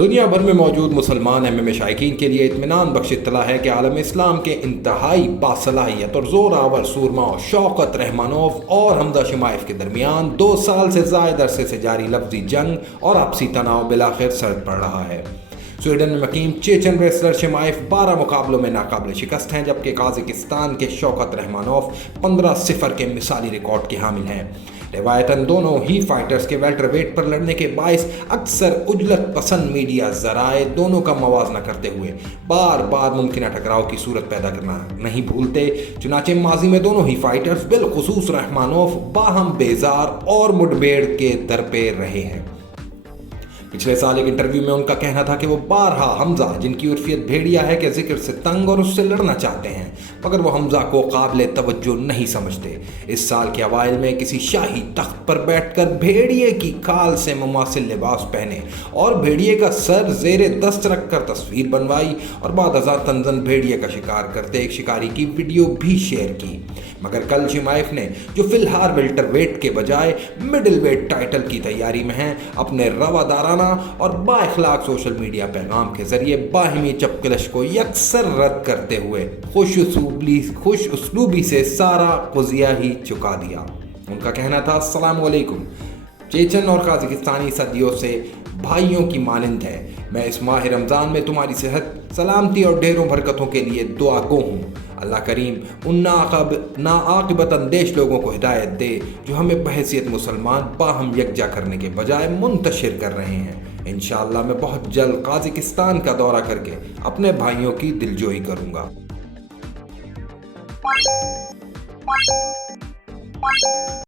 دنیا بھر میں موجود مسلمان MMA شائقین کے لیے اطمینان بخش اطلاع ہے کہ عالم اسلام کے انتہائی باصلاحیت اور زور آور سورما شوکت رحمانوف اور حمزہ شمائف کے درمیان 2 سال سے زائد عرصے سے جاری لفظی جنگ اور آپسی تناؤ بالآخر سرد پڑ رہا ہے۔ سویڈن میں مقیم چیچن ریسلر شمائف 12 مقابلوں میں ناقابل شکست ہیں، جبکہ قازقستان کے شوکت رحمانوف 15-0 کے مثالی ریکارڈ کے حامل ہیں۔ روایتاً دونوں ہی فائٹرز کے ویلٹر ویٹ پر لڑنے کے باعث اکثر عجلت پسند میڈیا ذرائع دونوں کا موازنہ کرتے ہوئے بار بار ممکنہ ٹکراؤ کی صورت پیدا کرنا نہیں بھولتے۔ چنانچہ ماضی میں دونوں ہی فائٹرز بالخصوص رحمانوف باہم بیزار اور مڈبھیڑ کے درپے رہے ہیں۔ پچھلے سال ایک انٹرویو میں ان کا کہنا تھا کہ وہ بارہا حمزہ، جن کی عرفیت بھیڑیا ہے کے ذکر سے تنگ اور اس سے لڑنا چاہتے ہیں، مگر وہ حمزہ کو قابل توجہ نہیں سمجھتے۔ اس سال کے اوائل میں کسی شاہی تخت پر بیٹھ کر بھیڑیے کی کھال سے مماثل لباس پہنے اور بھیڑیے کا سر زیر دست رکھ کر تصویر بنوائی اور بعد ازاں تنزن بھیڑیے کا شکار کرتے ایک شکاری کی ویڈیو بھی شیئر کی۔ مگر کل شمائف نے، جو فی الحال ویلٹر ویٹ کے بجائے مڈل ویٹ ٹائٹل کی تیاری میں ہیں، اپنے روادارانہ اور با اخلاق سوشل میڈیا پیغام کے ذریعے باہمی چپکلش کو یکسر رد کرتے ہوئے خوش اسلوبی سے سارا قضیہ ہی چکا دیا۔ ان کا کہنا تھا، السلام علیکم، چیچن اور قازقستانی صدیوں سے بھائیوں کی مانند ہے۔ میں اس ماہ رمضان میں تمہاری صحت، سلامتی اور ڈھیروں برکتوں کے لیے دعا گو ہوں۔ اللہ کریم ان ناعاقبت اندیش لوگوں کو ہدایت دے جو ہمیں بحیثیت مسلمان باہم یکجا کرنے کے بجائے منتشر کر رہے ہیں۔ انشاءاللہ میں بہت جلد قازقستان کا دورہ کر کے اپنے بھائیوں کی دلجوئی کروں گا۔